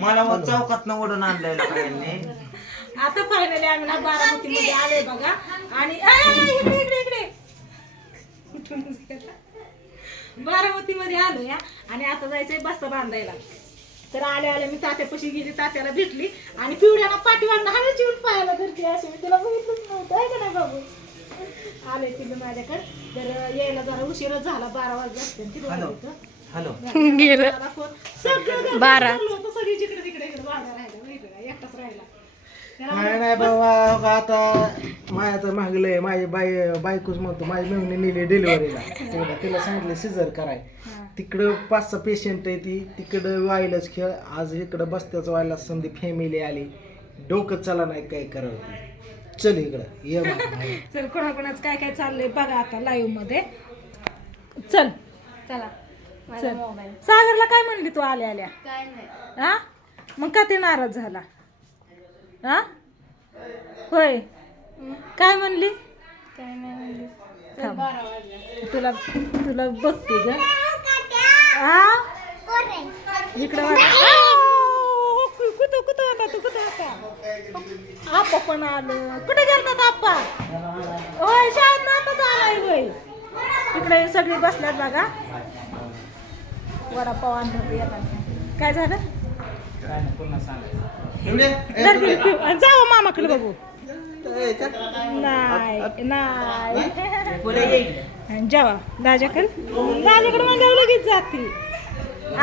मला मग चौकात ओढून आणलेलं काय आता फायनली आम्ही ना बारामती मध्ये आलोय बघा आणि इकडे इकडे इकडे बारामती मध्ये आलो या आणि आता जायचंय बस्ता बांधायला. तर आले आले मी तात्यापाशी गेली, तात्याला भेटली आणि पिवड्याला पाठीवांना हाणून जीवन पाहायला धरते असे मी तिला बघितलंच नव्हतं आहे का नाही बाबू. आले तिला माझ्याकडे तर यायला जरा उशीरच झाला, 12 वाजले असते तिला. हॅलो सगळं 12 सगळी जिकडे तिकडे इकडे वाढा राहिला, एकटाच राहिला. नाही बाबा, आता माझ्या तर मागलंय माझी बायकोच म्हणतो माझी मेवणी नेली डिलिव्हरीला, तिला सांगितलं सिझर कराय. तिकडं 5-6 पेशंट आहे, ती तिकडं व्हायलाच खेळ. आज इकडं बसत्याच व्हायला समधी फॅमिली आली, डोकं चला नाही काय करावं. चल इकडं ये चल कोणाकोणाच काय काय चाललंय बघा आता लाईव्ह मध्ये. चल चला चल. सागरला काय म्हणली तू आल्या आल्या? काय नाही. हा मग का ते नाराज झाला? हा होय काय म्हणली? काय नाही म्हणली. थांब. तुला तुला बघते ग. हा इकडे कुठं कुठं होता तू, कुठं होता? आप्पा पण आलं. कुठे गेलतात आप्पा? होय शाळेत ना आताच आलाय होय. इकडे सगळे बसल्यात बघा. वडापाव आणलं येतात. काय झालं? जावं मामाकडे बघू. नाही नाही जेवा दाजाकडे म्हणजे लगेच जाते.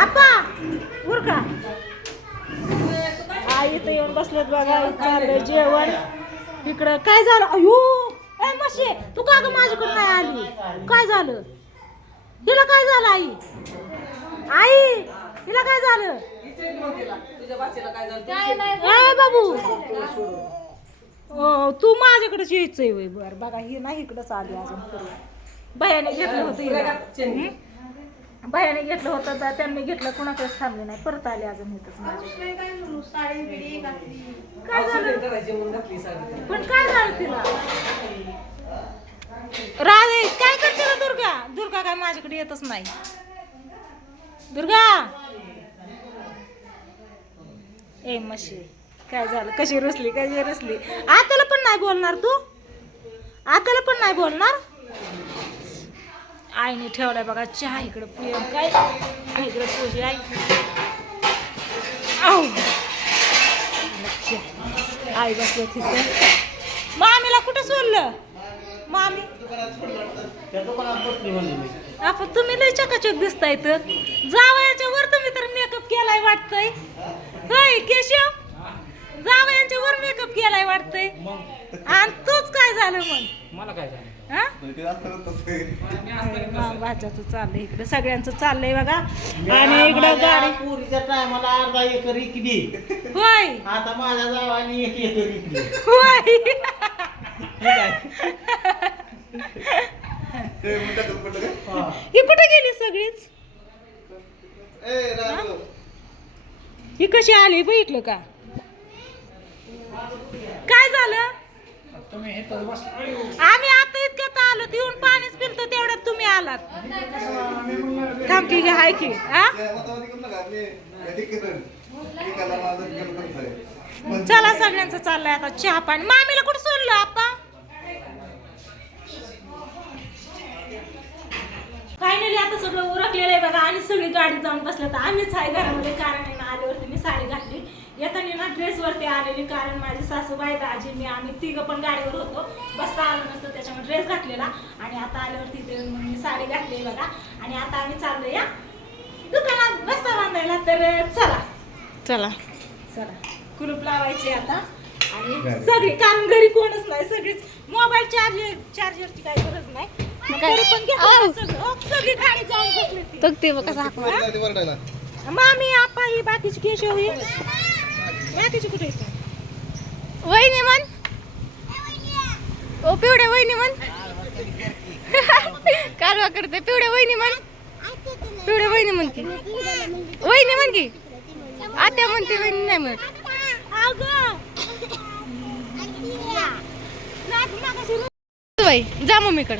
आप्पा उरका. आई इथं येऊन बसलेत बघा, चाललंय जेवण. इकडं काय झालं? अयो ए मशे तू का ग माझ्याकडे नाही आली? काय झालं हिला? काय झालं आई? आई हिला काय झालं? काय बाबू तू माझ्याकडेच यायचंय वय. बर बघा ही नाही इकडंच आली अजून. भयाने घेतलं होतं, भयाने घेतलं होतं तर त्यांनी घेतलं, कोणाकडेच थांबले नाही, परत आले अजून इथंच माझ्या. काय झालं पण? काय झालं तिला? राधे काय करते ना दुर्गा? दुर्गा काय माझ्याकडे येतच नाही. दुर्गा ए मशी काय झालं? कशी रुसली आताला पण नाही बोलणार तू? आताला पण नाही बोलणार? आईने ठेवलाय बघा चहा. इकडं पियम काय इकडं पूजी आई. आई बसलं तिथं. मामीला कुठं सोडलं? मामी आपण तुम्ही लय चकाचक दिसताय. तर जावयाच्या वर तुम्ही तर मेकअप केलाय वाटतंय. होय केशव, जावयांच्या वर मेकअप केलाय वाटतंय. आणि तूच काय झालं मग? मला काय झालं? भाच्याचं चाललंय इकडे, सगळ्यांचं चाललंय बघा. आणि इकडं गाडी पुरीच्या टायमाला अर्धा एकर इकली, होय आता माझ्या जावानी 1 एकर इकली. होय ही कुठे गेली सगळीच? ही कशी आली बघितलं का? काय झालं? आम्ही आता इतक्यात आलो, येऊन पाणीच पिलतो तेवढ्यात तुम्ही आलात. थांब की हाय की. चला सगळ्यांचं चाललंय आता चहा पाणी. मामीला कुठं सोडलं आप्पा? फायनली आता सगळं उरकलेलं आहे बघा आणि सगळी गाडी जाऊन बसल्या. तर आम्हीच आहे घरामध्ये, कारण आहे ना आल्यावरती मी साडी घातली. येताना ना ड्रेसवरती आलेली, कारण माझी सासूबाई दाजी मी आम्ही तिघं पण गाडीवर होतो, बसता आलं नसतं त्याच्यामुळे ड्रेस घातलेला. आणि आता आल्यावरती मी साडी घातली बघा. आणि आता आम्ही चाललो या दुकानात बस्ता बांधायला. तर चला चला चला कुलूप लावायचे आता. आणि सगळी, कारण घरी कोणच नाही, सगळीच मोबाईल चार्जरची काही गरज नाही. तरी पण सगळी गाडी जाऊन बसली. मामी आप्पा ही बाकीची केशव ही बाकीची कुठे येते? वहिनी म्हण. ओ पिवड्या वहिनी म्हण. कारवा करते पिवड्या वहिनी म्हण. पिवड्या वहिनी म्हण की. वहिनी म्हण की. आत्या म्हणते वहिनी नाही म्हणत. जा मम्मीकडे,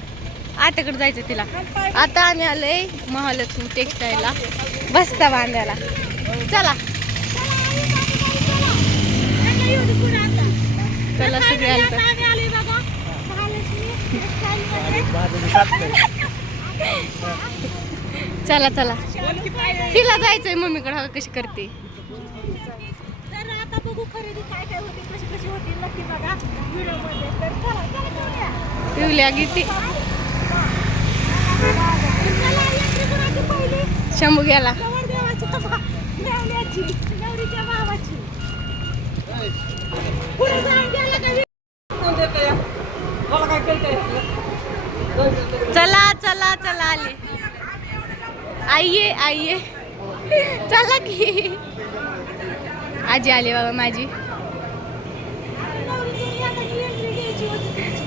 आत्याकडे जायचं तिला. आता आम्ही आलोय महालक्ष्मी टेक्सटाईलला बस्ता बांधायला. चला चला सगळे आले तर. आम्ही आलोय बघा महालक्ष्मी टेक्सटाईलमध्ये. माझं साधलंय. चला चला तिला जायचंय मम्मीकडे हवं कशी करते. तर आता बघू खरेदी काय काय होती कशी कशी होती नक्की बघा व्हिडिओमध्ये. तर चला चला जाऊया. पिवल्या गीती चला यात्रे कुणाची पहिली शंभू गेला. नवरदेवाची बाबा मेवण्याची नवरीच्या भावाची. पुढे जाऊन गेला का चला चला चला आले. आइये आइये चला की. आजी आली बाबा माझी. नवरीची आता ही एंट्री घ्यायची होती तुमची.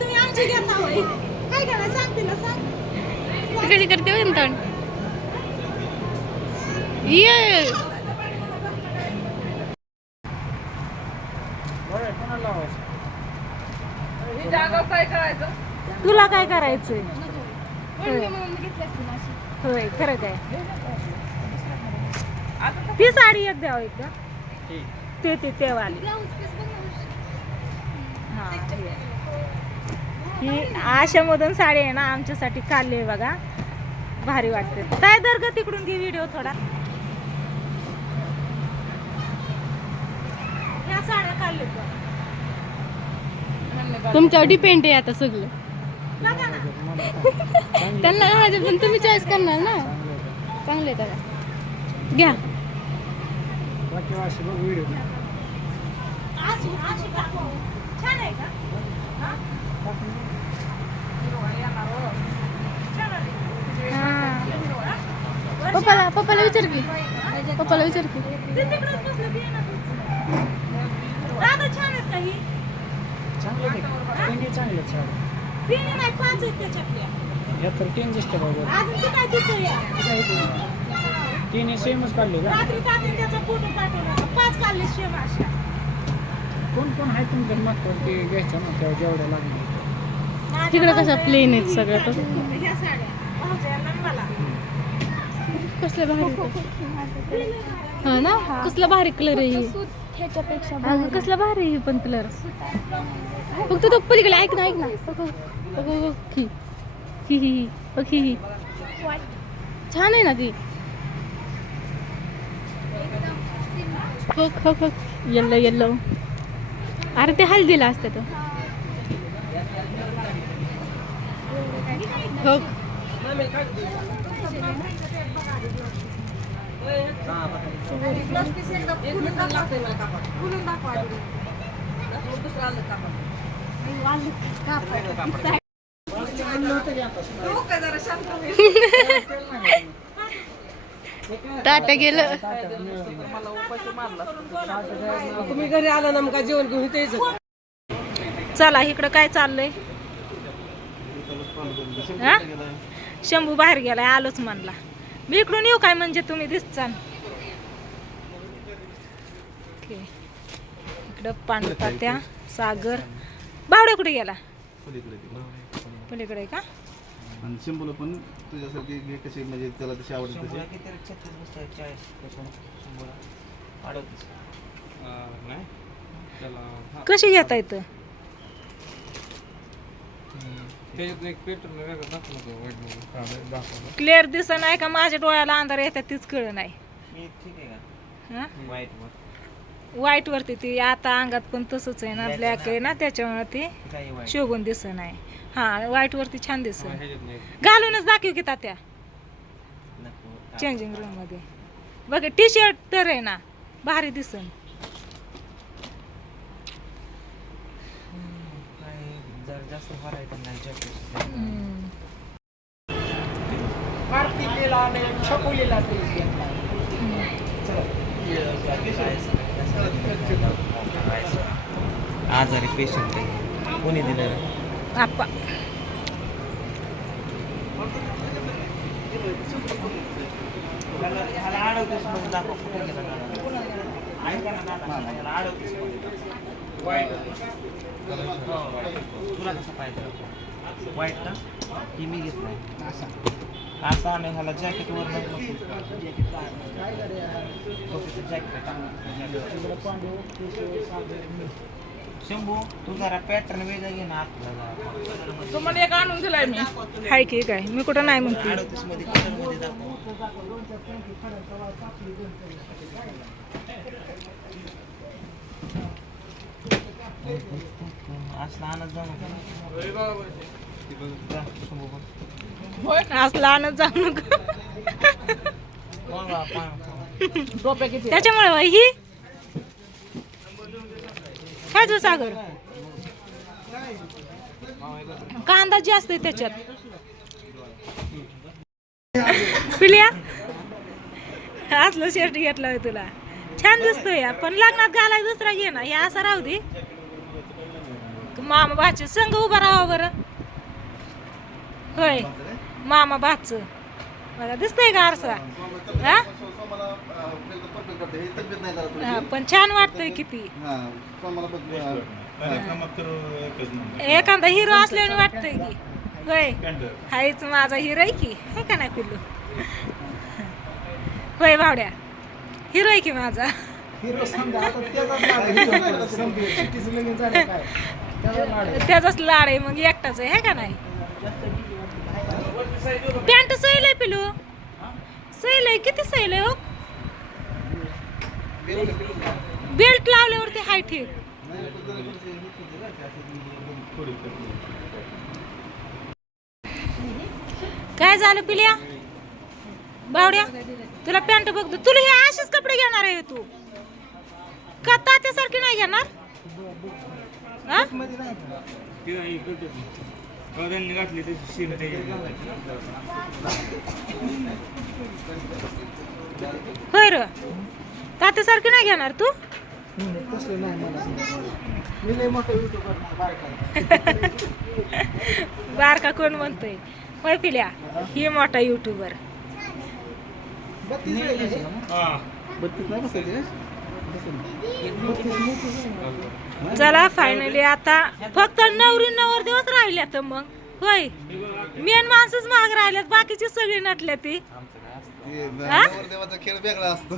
तुम्ही आमची घेता होय. काय करा सांग तिला सांग. तू कशी करते बघ तोंड. ये कोणाला लावायचं? तुला काय करायचंय होय खरं काय. ती साडी एक द्यावं एकदा ते वाली. हा ही आशामधून साडी आहे ना आमच्यासाठी काढली आहे बघा. भारी वाटते. काय दर ग तिकडून घे व्हिडिओ थोडा. ह्या साड्या काढल्या बघ. तुमच्यावर डिपेंड आहे आता सगळं. बघा ना त्यांना राहायचं पण तुम्ही चॉईस करणार ना. चांगले तर घ्या. बाकी वाशी बघ व्हिडिओ. अशी दाखव. छान आहे का हा? छान आहे. पप्पाला विचार की. पप्पाला विचार की. ते तिकडेच बसलं ते ना तू. दादा छान आहेत का ही? चांगले चांगले साडी. तिन्ही नाही 5 आहेत त्याच्यातल्या. या तर 3 दिसते बाबा. अजून ती काय तिथं या. तिन्ही सेमच काढले का? रात्री तात्याने त्याचा फोटो पाठवला. 5 काढले सेम अशा. कोण आहे तुमच्या मागचं ते घ्यायचं ना तेव्हा जेवढ्या लागले. तिकडे कसं प्लेन आहेत सगळं तर. ह्या साड्या भाऊजाला आणि मला. कसलं भारी. हा ना कसला भारी कलर आहे ही. अगं कसला भारी आहे ही पण कलर. फक्त तो पलीकडे ऐक ना ही ही ही ही ही छान आहे ना ती. Yellow yellow. अरे ते हल्दीला असतं तो. तात्या गेलं. तुम्ही घरी आला ना मग जेवण घेऊन इथे यायचं. चला इकडं काय चाललंय. हा? शंभू बाहेर गेलाय आलोच म्हणला. मी इकडून येऊ काय म्हणजे तुम्ही दिसचाल. इकडं पांडुतात्या सागर बावड्या कुठे गेला. पलीकडे का. आणि शंभूला पण तुझ्यासारखी घे कशी म्हणजे त्याला तशी आवडत तशी. शंभूला किती 36 बसतात 40 शंभूला 38. नाही कशी घेता येतं. क्लिअर दिसत नाही का माझ्या डोळ्याला अंधार येतात तीच कळ नाही. मी ठीक आहे का हा? वाईट वर व्हाईट वरती ती आता अंगात पण तसंच आहे ना ब्लॅक आहे ना त्याच्यामुळे ती काही वाईट शोभून दिसत नाही. हा व्हाईट वरती छान दिसत. घालूनच दाखव की तात्या नको. चेंजिंग रूम मध्ये बघ टी शर्ट तर आहे ना भारी दिसन. काय जर जास्त फार आहे पण नाही जॅकेट. कार्तिकेला आणि छकुलीला ते आजारी पेशंट आहे कोणी दिलं रे? आप्पा ह्याला 38 मध्ये दाखव कुठे गेला दादा. ऐका ना दादा ह्याला 38 मध्ये तुला कसं पाहिजे वाईट ना ही मी घेत नाही असा आणि ह्याला जॅकेट वर जॅकेट तिकडं पांडे केशव, सागर, मी. शंभू तू जरा पॅटर्न वेगळा घे ना आतला तुम्हाला एक आणून दिलाय मी. हाय की काय मी कुठं नाही म्हणते 38 मध्ये कलर मध्ये दाखव. असला आणत जाऊ नको. जा, शंभू बघ. असं आणत जाऊ नको वांगा, पान. डोप्या किती? त्याच्यामुळे बाई ही काय तू सागर कांदा जास्त आहे त्याच्यात पिल्या असलं शर्ट घेतलं होय तुला छान दिसतोय पण लग्नात घालाय दुसरा घे ना हे असा राहू दे मामा भाचे संग उभा राहा बरं होय मामा भाच बघा दिसतंय का आरसा हा परफेक्ट करते हे तब्येत नाही जरा थोडी. हा, पण छान वाटतंय किती हा मला बघ एखादा हिरो असल्याने वाटतंय की होय हायच माझा हिरो आहे की हे का नाही पिल्लू होय भावड्या हिरो आहे की माझा हिरो समजा आता त्याचाच लाड आहे. हिरो समजा सिटीचं लगीन झालं काय त्याचा लाड आहे. त्याचाच लाड आहे मग एकटाच आहे हे का नाही पॅन्ट सैल आहे पिल्लू सैल आहे किती सैल आहे हो बेल्ट लावल्यावरती हाय ठीक काय झालं पिल्या बावड्या तुला पॅन्ट बघतो तुला हे असेच कपडे घेणार आहे तू का तात्यासारखे नाही घेणार हा? मध्ये नाही का? घातली ते शिरते होय र तात्यासारखे नाही घेणार तू तसलं नाही मला मी लय मोठा युट्यूबर बारका बारका कोण म्हणतोय होय पिल्या ही मोठा युट्यूबर 32 आहे का हे? 32 नाही बसायचे चला फायनली आता फक्त नवरी नवर दिवस राहिल्या तर मग होय मेन माणसंच महाग राहिल्यात बाकीची सगळी नटल्या ती हा? देवाचा खेळ वेगळा असतो.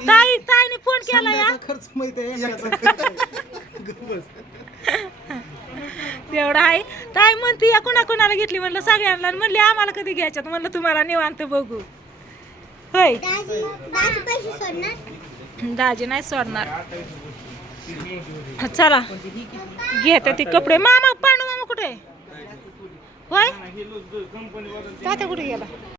ताईने फोन केला या समजायचा खर्च माहिती आहे एकट्याचा. तेवढा आहे ताई म्हणती या कुणाला घेतली म्हणलं सगळ्यांना आणि म्हणली आम्हाला कधी घ्यायच्यात म्हणलं तुम्हाला निवांत बघू होय दाजी नाही सोडणार चला घेते ती कपडे मामा पांडू मामा कुठे होय तात्या कुठे गेला